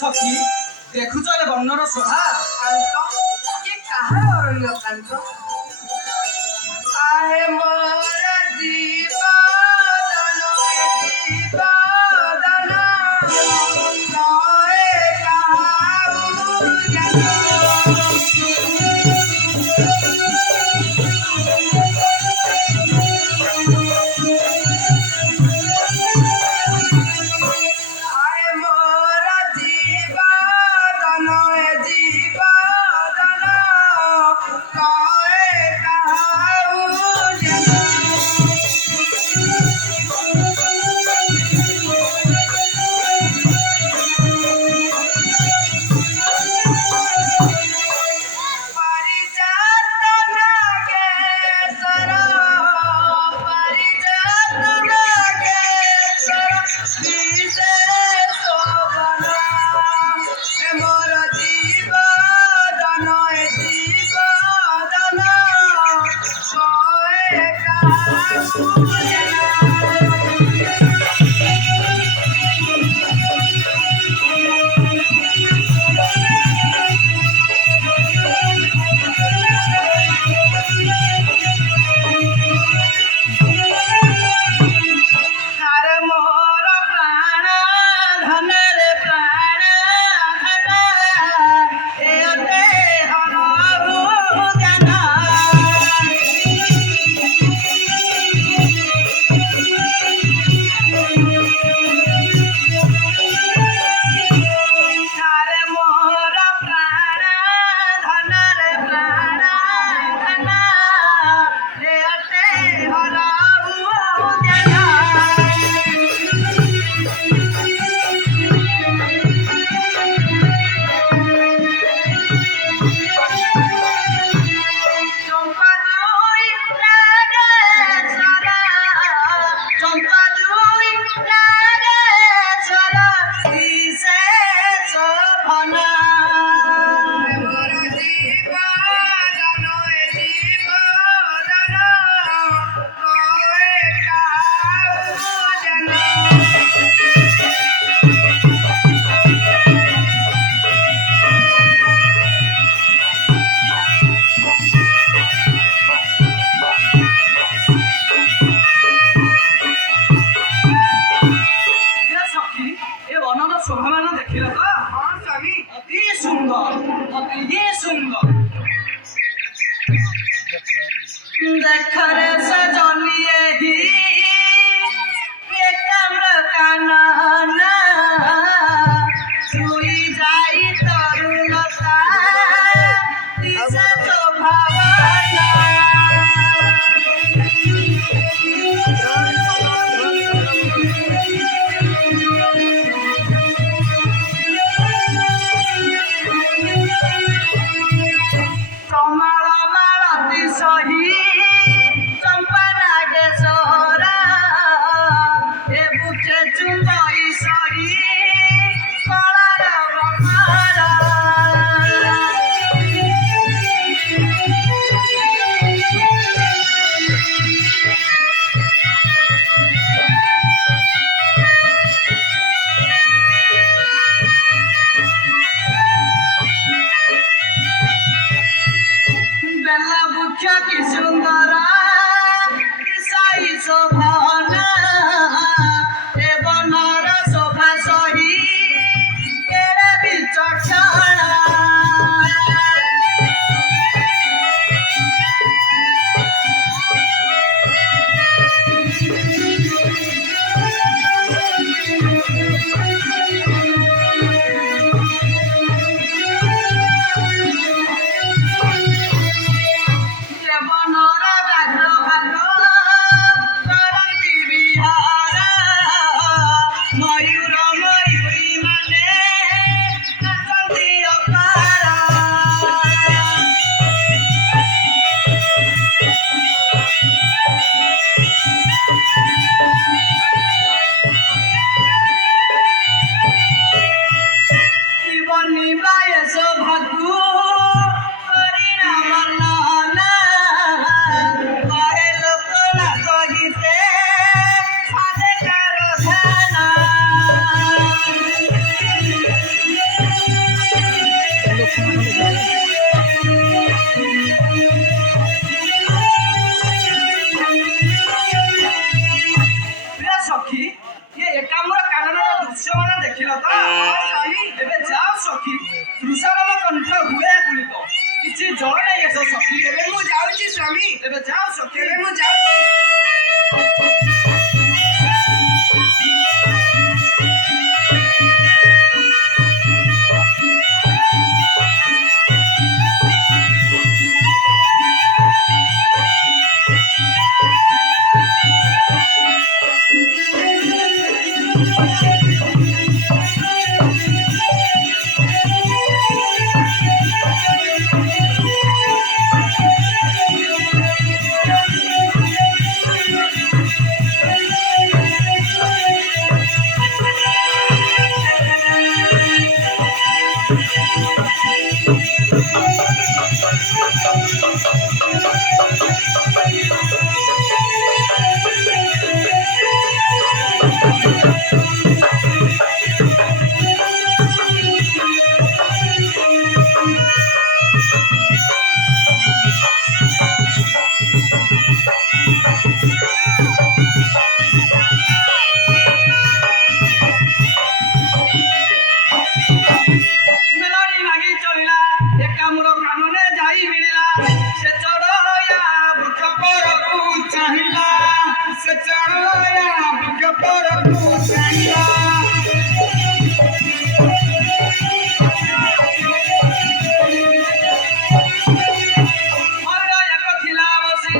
सखी देखुच वर्णर शोभा ये कहाँ अरण्य कांत आहे मोर जीवन नए कहाँ देखरे से जलिए ही ये कमर कानना छुई जाई तरुलता दिसे तो भावना कमल मालती सही चंपा नागेश्वर ଜଣେ ଏସ ସଖୀ ଏବେ ମୁଁ ଯାଉଛି ସ୍ୱାମୀ ଏବେ ଯାଅ ସଖୀ ଏବେ ମୁଁ ଯାଉଛି মেলাড়ি লাগি চলিলা একা মোর কাননে যাই মিলিলা সে চড়য়া বৃক্ষ পরকু চাহিলা সে চড়য়া বৃক্ষ পরকু চাহিলা ময়ূর এক থিলা বসি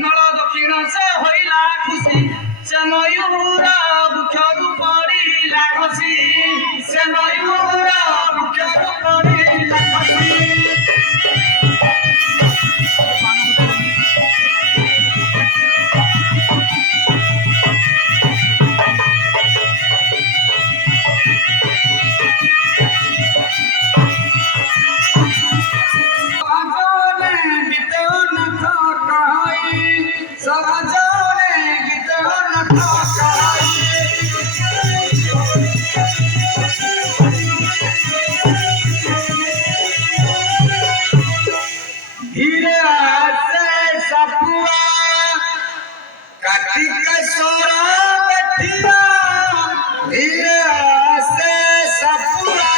নল দক্ষিণ সে হইলা খুশি সে ময়ূর বৃক্ষরু পড়িলা খসি সে ময়ূর বৃক্ষরু পড়িলা খসি সরাজনে গীতে নাথ কাহাই সরাজনে গীতে নাথ কাহাই ধীরে আসে সপুয়া কার্তিক স্বর বেঠিয়া ধীরে আসে সপুয়া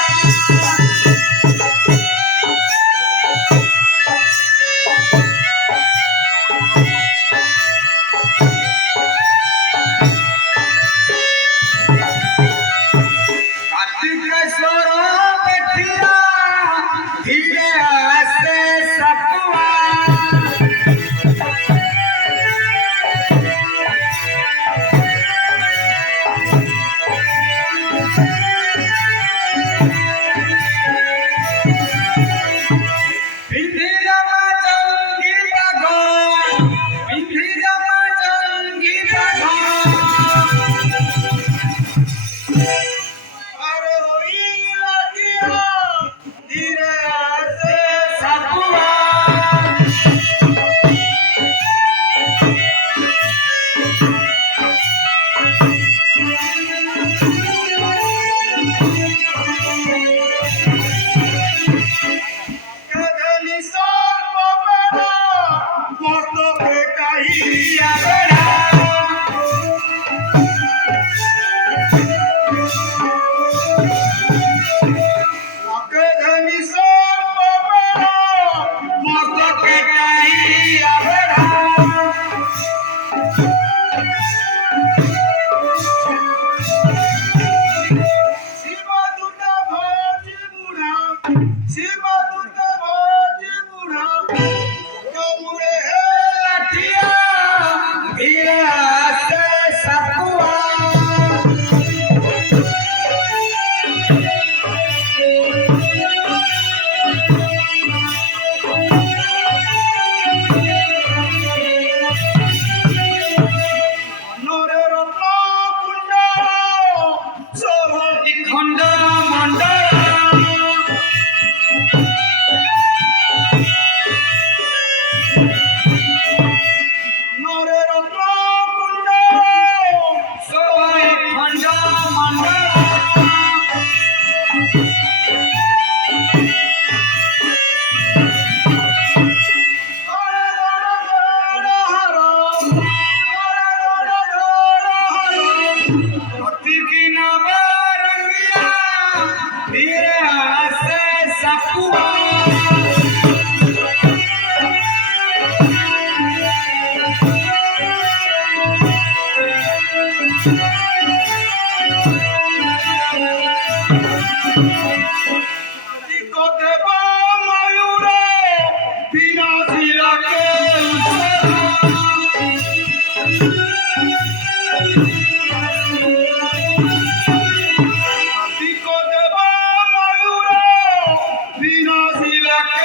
কার্তিকেশ্বর বেঠিয়া ধীরে আসে সপুয়া পিন্ধি জামা জঙ্গি বাঘ পিন্ধি জামা জঙ্গি বাঘ আর হইলা দিয়া ধীরে আসে সপুয়া কেধলি সর্প বেড়া মস্তকে কাহিয়া বেড়া কেধলি সর্প বেড়া মস্তকে কাহিয়া বেড়া শিবদূত ভোজি বুড়া শিবদূত ভোজি বুড়া কমুরে হে লাঠিয়া ধীরে আসে সপুয়া নরে রত্ন কুণ্ড সোহটি খণ্ড মণ্ডল নরে রত্ন কুণ্ড সোহটি খণ্ড মণ্ডল Sapua দেব ময়ূর বিনাশিরাকে দেব ময়ূর বিনাশিরাকে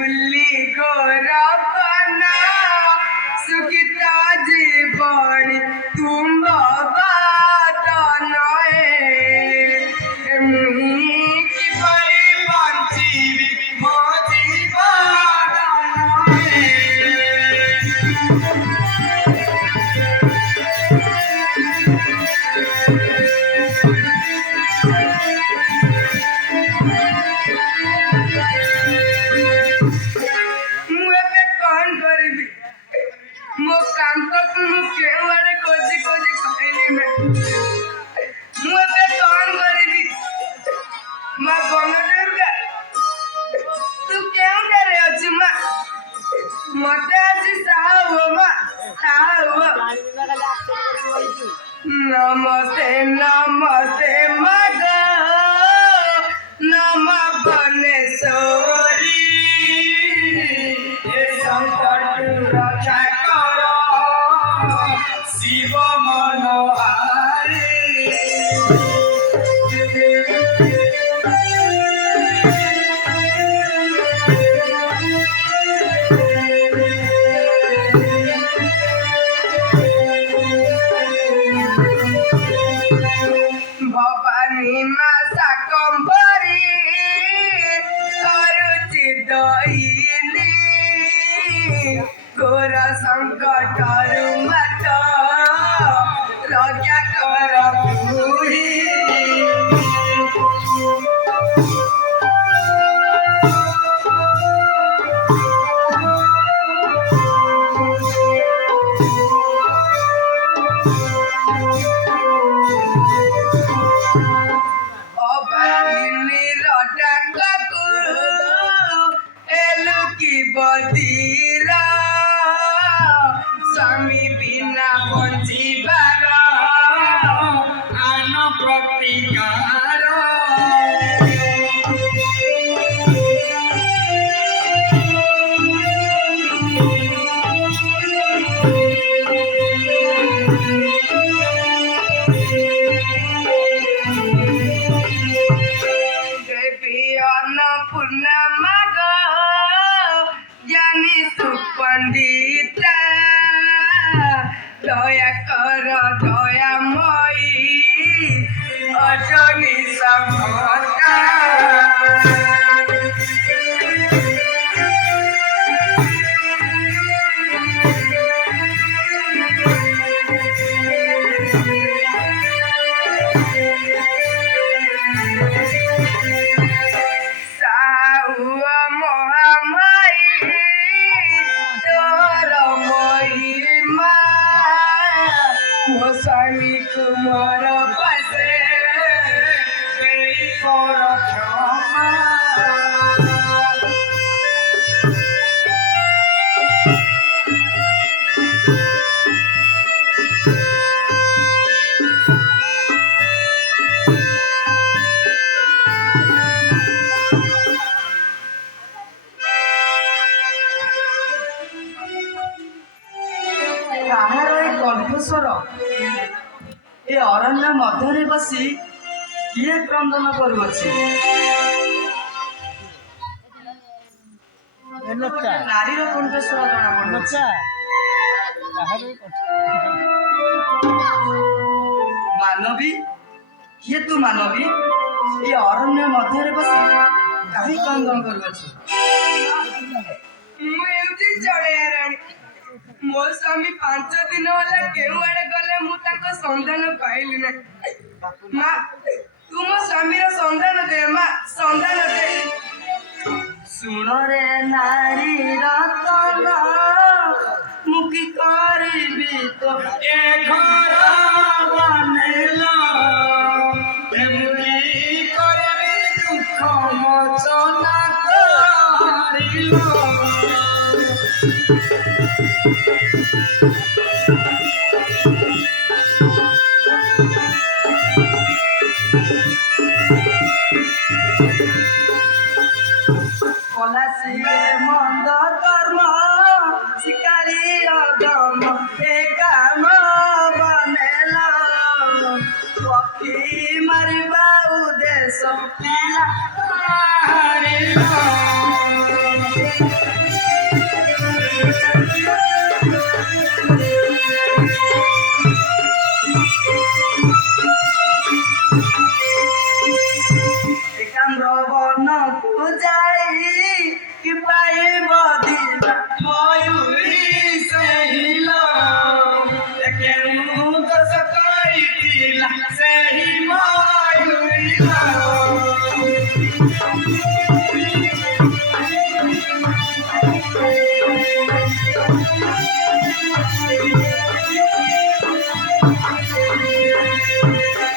नेउली गोरपना सुखिता जीवन तुम बात नए मुही की परी बंची मो जीवन नए ମୁଁ ଏବେ କଣ କରିବି ମୋ କାନ୍ତକୁ ମୁଁ କେଉଁଆଡେ ଖୋଜି ଖୋଜି ପାଇଲି ନା ମୁଁ ଏବେ କଣ କରିବି ମା ବନଦୁର୍ଗା ତୁ କେଉଁଠାରେ ଅଛୁ ମା ମତେ ଆଜି ସାହା ହୁଅ ମା ସାହା ହୁଅ ନମସ୍ତେ ନମସ୍ତେ ମାଗ ନମ ବନେଶ୍ୱରୀ रक्षा कर शिव मनोहारी भवानी मा शाकम्भरी करुचि दयिनी घोर संकटरु मत रक्षा कर तुही अबागिनी रटाकु एलुकी बदिरा स्वामी बिना बंचिबार आन प्रतिकार देवी अन्नपूर्णा माग ज्ञानी सुपंडिता दया कर दयामयी अजनी समता साहुआ महामाई तोर महिमा ମୋ ସ୍ୱାମୀକୁ ମୋର ପାଶେ केई कर क्षमा କାହାର ଏ କଣ୍ଠସ୍ୱର ଏ ଅରଣ୍ୟ ମଧ୍ୟରେ ବସି କିଏ କ୍ରନ୍ଦନ କରୁଅଛି ନାରୀର କଣ୍ଠସ୍ୱର ଜଣା ପଡୁଛି ମାନବୀ କିଏ ତୁ ମାନବୀ ଏ ଅରଣ୍ୟ ମଧ୍ୟରେ ବସି କାହିଁ କ୍ରନ୍ଦନ କରୁଅଛୁ ମୁଁ ହେଉଛି ଚଢେୟା ରାଣୀ ମୋ ସ୍ୱାମୀ 5 ଦିନ ହେଲା କେଉଁଆଡେ ଗଲେ ମୁଁ ତାଙ୍କ ସନ୍ଧାନ ପାଇଲି ନାହିଁ ମା ତୁ ମୋ ସ୍ୱାମୀର ସନ୍ଧାନ ଦେ ମା ସନ୍ଧାନ ଦେ ଶୁଣରେ ନାରୀ ରତନ ମୁଁ କି କରିବି ତ ए घर बनेला एमुकी करबी दुख मोचना करिलो କଲାସିରେ ମନ୍ଦ କର୍ମ ଶିକାରୀ ଅଦମ ଏ କାମ ବନେଲ ପକ୍ଷୀ ମାରିବା ଉଦ୍ଦେଶ୍ୟ हरिलो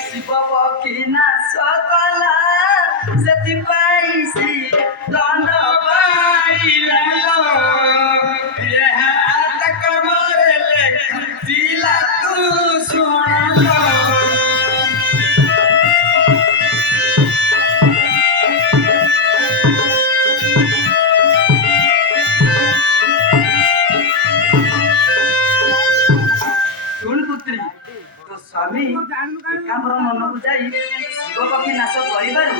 ଶିବ ପକ୍ଷୀ ନାଶ କଲା ସେଥିପାଇଁ ସେ ଦଣ୍ଡ ପାଇଲା ଏହା କର୍ମରେ ଲେଖିଥିଲା ତୁ ଶୁଣ ଶୁଣ ପୁତ୍ରୀ ତୋ ସ୍ୱାମୀ ଏକାମ୍ର ମନକୁ ଯାଇ ଶିବ ପକ୍ଷୀ ନାଶ କରିବାରୁ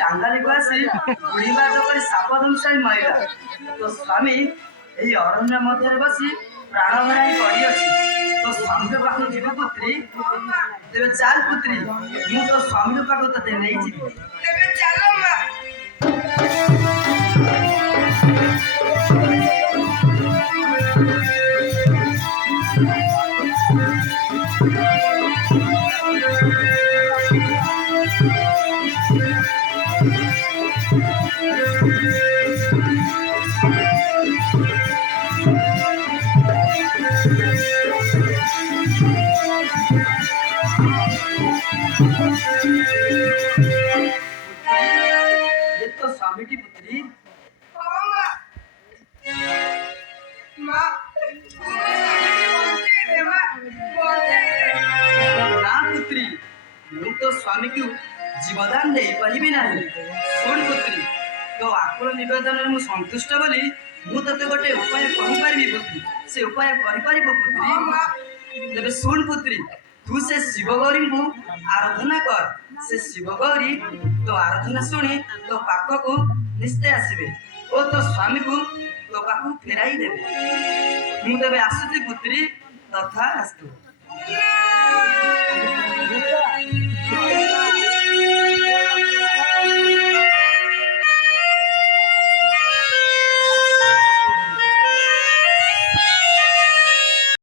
ଚାଙ୍ଗାଲିକୁ ଆସି ଗୁଳିବାଦ କରି ସାପ ଦଂଶାଇ ମରିଲା। ତୋ ସ୍ୱାମୀ ଏହି ଅରଣ୍ୟ ମଧ୍ୟରେ ବସି ପ୍ରାଣ ହରାଇ ପଡ଼ିଅଛି। ତୋ ସ୍ୱାମୀଙ୍କ ପାଖକୁ ଯିବୁ ପୁତ୍ରୀ? ତେବେ ଚାଲ ପୁତ୍ରୀ, ମୁଁ ତୋ ସ୍ୱାମୀଙ୍କ ପାଖକୁ ତତେ ନେଇଯିବି। ତେବେ ଚାଲ ମା। ये तो स्वामी की पुत्री। ହଁ ମା। ମା ବଞ୍ଚେଇଦେ ମା, ବଞ୍ଚେଇଦେ। ना पुत्री, ମୁଁ तो स्वामी को जीवदान दे परिबि नाही। सुन पुत्री, तो आकुल निवेदन मु संतुष्ट बोली ମୁଁ ତତେ ଗୋଟେ ଉପାୟ କହିପାରିବି ପୁତ୍ରୀ। ସେ ଉପାୟ କରିପାରିବ ପୁତ୍ରୀ? ହଁ ମା। ତେବେ ଶୁଣ ପୁତ୍ରୀ, ତୁ ସେ ଶିବ ଗୌରୀଙ୍କୁ ଆରାଧନା କର। ସେ ଶିବ ଗୌରୀ ତୋ ଆରାଧନା ଶୁଣି ତୋ ପାଖକୁ ନିଶ୍ଚୟ ଆସିବେ ଓ ତୋ ସ୍ୱାମୀକୁ ତୋ ପାଖକୁ ଫେରାଇ ଦେବେ। ମୁଁ ତେବେ ଆସୁଛି ପୁତ୍ରୀ, ତଥା ଆସୁ। ନା।